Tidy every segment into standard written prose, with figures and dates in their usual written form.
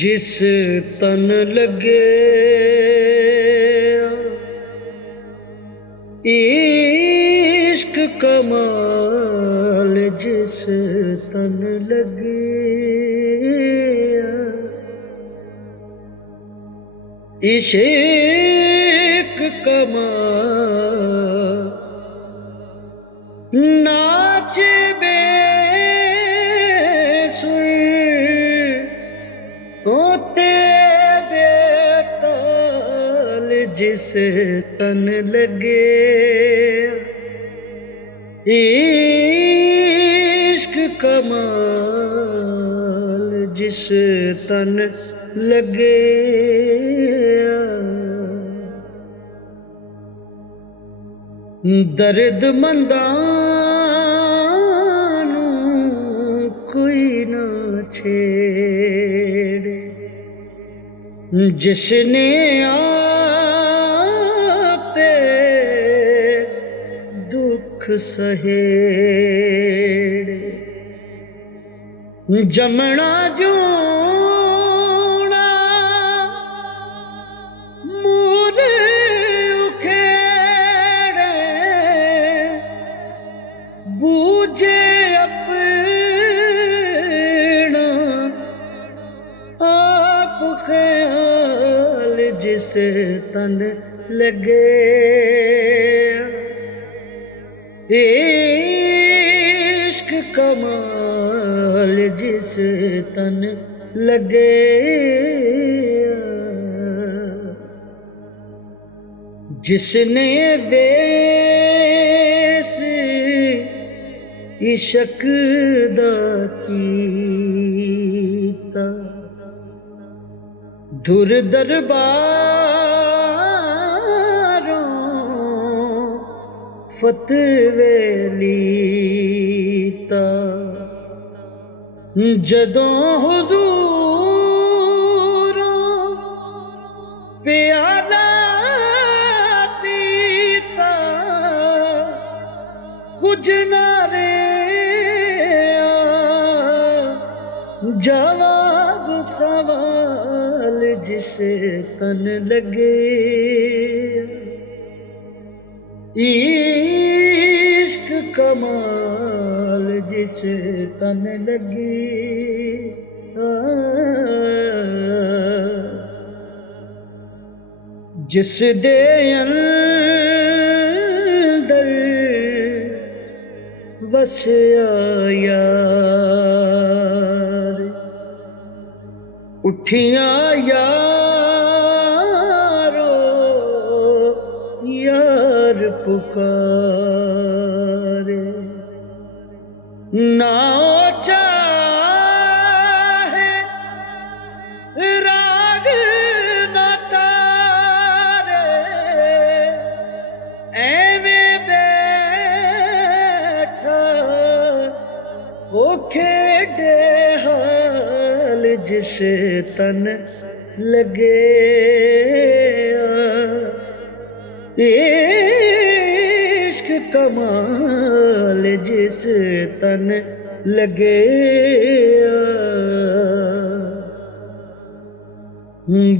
जिस तन लगे इश्क कमाल, जिस तन लगे इश्क कमाल, नाच बेसुर होते बेताल, जिस तन लगे इश्क कमाल, जिस तन लगे दर्द मंदानू कोई ना छेड़े, जिसने आपे दुख सहेड़े। जमना जूना मूरे उखेड़े, बूझे अपना आप ख्याल, जिस तन लगे इश्क कमाल, जिस तन लगे जिसने वेस इश्क दा कीता, धुर दरबारों फतवे लीता, जदों हुजूरों प्याला पीता, कुछ ना रेया जवाब सवाल, जिस तन लगे इश्क कमाल, जिस तन लगे जिस दे अंदर वसया यार, उठियां यारो यार पुकारे, ना चाहे राग ना तारे, एवें बैठा वो खेड़े हाल, जिस तन लगे इश्क कमाल, जिस तन लगे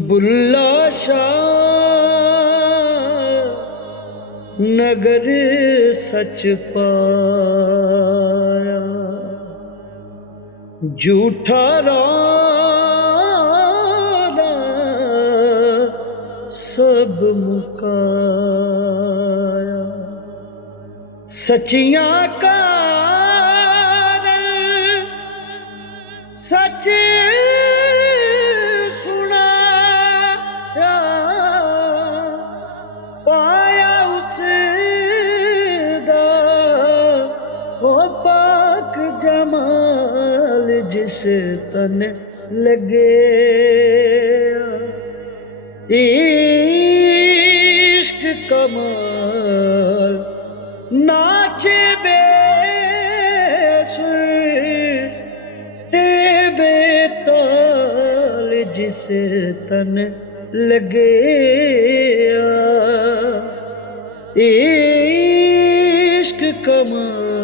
बुल्ला शाह नगर सच पाया, झूठा राना सब मुकाया, सचियां कारण सच सुनाया, पाया उसदा ओ पाक जमाल, जिस तन लगे इश्क कमाल, नाचे बेसुर ते बेताल जिस तन लगे इश्क कमाल